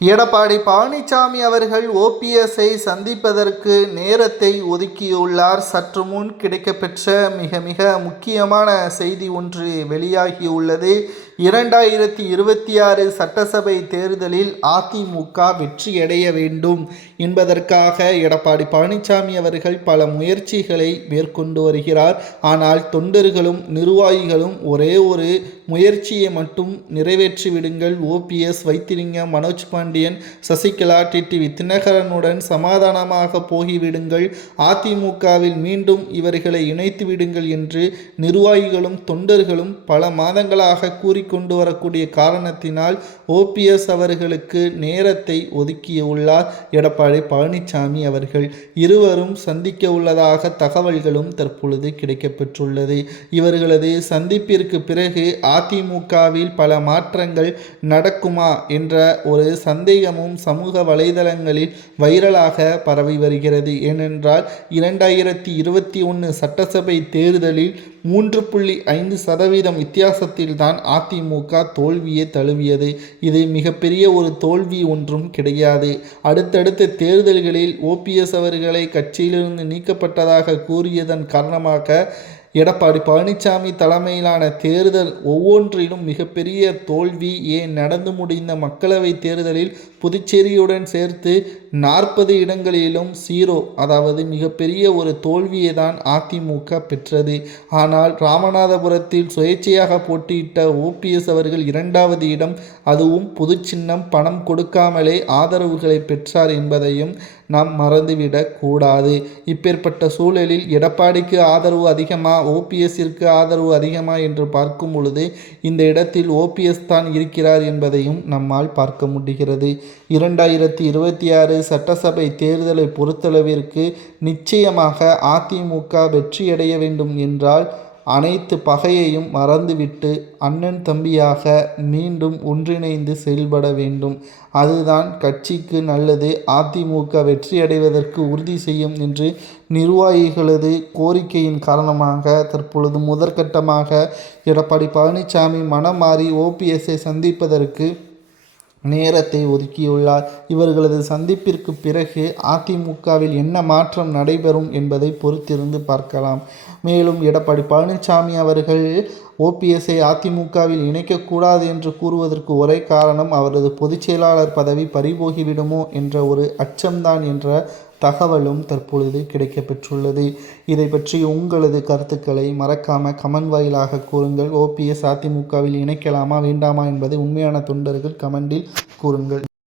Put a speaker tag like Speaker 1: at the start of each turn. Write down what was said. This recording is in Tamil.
Speaker 1: எடப்பாடி பழனிசாமி அவர்கள் ஓபிஎஸ்ஐ சந்திப்பதற்கு நேரத்தை ஒதுக்கியுள்ளார். சற்று முன் கிடைக்கப்பெற்ற மிக மிக முக்கியமான செய்தி ஒன்று வெளியாகியுள்ளது. இரண்டாயிரத்தி இருபத்தி ஆறு சட்டசபை தேர்தலில் அதிமுக வெற்றியடைய வேண்டும் என்பதற்காக எடப்பாடி பழனிசாமி அவர்கள் பல முயற்சிகளை மேற்கொண்டு வருகிறார். ஆனால் தொண்டர்களும் நிர்வாகிகளும் ஒரே ஒரு முயற்சியை மட்டும் நிறைவேற்றி விடுங்கள். ஓபிஎஸ் வைத்திலிங்கம் மனோஜ் பாண்டியன் சசிகலா டிடிவி தினகரனுடன் சமாதானமாக போகிவிடுங்கள். அதிமுகவில் மீண்டும் இவர்களை இணைத்து விடுங்கள் என்று நிர்வாகிகளும் தொண்டர்களும் பல மாதங்களாக கூறி கொண்டு வரக்கூடிய காரணத்தினால் ஓபிஎஸ் அவர்களுக்கு நேரத்தை ஒதுக்கியுள்ளார் எடப்பாடி பழனிசாமி அவர்கள் இருவரும் சந்திக்க உள்ளதாக தகவல்களும் தற்பொழுது கிடைக்கப்பெற்றுள்ளது. இவர்களது சந்திப்பிற்கு பிறகு அதிமுகவில் பல மாற்றங்கள் நடக்குமா என்ற ஒரு சந்தேகமும் சமூக வலைதளங்களில் வைரலாக பரவி வருகிறது. ஏனென்றால் இரண்டாயிரத்தி இருபத்தி ஒன்று சட்டசபை தேர்தலில் மூன்று புள்ளி ஐந்து சதவீதம் வித்தியாசத்தில்தான் அதி அதிமுக தோல்வியே தழுவியது. இது மிகப்பெரிய ஒரு தோல்வி ஒன்றும் கிடையாது. அடுத்தடுத்த தேர்தல்களில் ஓபிஎஸ் அவர்களை கட்சியிலிருந்து நீக்கப்பட்டதாக கூறியதன் காரணமாக எடப்பாடி பழனிசாமி தலைமையிலான தேர்தல் ஒவ்வொன்றிலும் மிகப்பெரிய தோல்வி ஏன் நடந்து முடிந்த மக்களவை தேர்தலில் புதுச்சேரியுடன் சேர்த்து நாற்பது இடங்களிலும் சீரோ அதாவது மிகப்பெரிய ஒரு தோல்வியை தான் அதிமுக பெற்றது. ஆனால் ராமநாதபுரத்தில் சுயேட்சையாக போட்டியிட்ட ஓபிஎஸ் அவர்கள் இரண்டாவது இடம் அதுவும் பொது சின்னம் பணம் கொடுக்காமலே ஆதரவுகளை பெற்றார் என்பதையும் நாம் மறந்துவிடக் கூடாது. இப்பேற்பட்ட சூழலில் எடப்பாடிக்கு ஆதரவு அதிகமா ஓபிஎஸ்ஸிற்கு ஆதரவு அதிகமா என்று பார்க்கும் பொழுது இந்த இடத்தில் ஓபிஎஸ் தான் இருக்கிறார் என்பதையும் நம்மால் பார்க்க முடிகிறது. இரண்டாயிரத்தி இருபத்தி ஆறு சட்டசபை தேர்தலை பொறுத்தளவிற்கு நிச்சயமாக அதிமுக வெற்றியடைய வேண்டும் என்றால் அனைத்து பகையையும் மறந்துவிட்டு அண்ணன் தம்பியாக மீண்டும் ஒன்றிணைந்து செயல்பட வேண்டும். அதுதான் கட்சிக்கு நல்லது. அதிமுக வெற்றியடைவதற்கு உறுதி செய்யும் என்று நிர்வாகிகளது கோரிக்கையின் காரணமாக தற்பொழுது முதற்கட்டமாக எடப்பாடி பழனிசாமி மனம் மாறி ஓபிஎஸ்ஸை சந்திப்பதற்கு நேரத்தை ஒதுக்கியுள்ளார். இவர்களது சந்திப்பிற்கு பிறகு அதிமுகவில் என்ன மாற்றம் நடைபெறும் என்பதை பொறுத்திருந்து பார்க்கலாம். மேலும் எடப்பாடி பழனிசாமி அவர்கள் ஓபிஎஸ்ஐ அதிமுகவில் இணைக்கக்கூடாது என்று கூறுவதற்கு ஒரே காரணம் அவரது பொதுச் செயலாளர் பதவி பறிபோகிவிடுமோ என்ற ஒரு அச்சம்தான் என்ற தகவலும் தற்பொழுது கிடைக்கப்பெற்றுள்ளது. இதை பற்றி உங்களது கருத்துக்களை மறக்காம கமெண்ட் வாயிலாக கூறுங்கள். ஓபிஎஸ் அதிமுகவில் இணைக்கலாமா வேண்டாமா என்பதை உண்மையான தொண்டர்கள் கமெண்டில் கூறுங்கள்.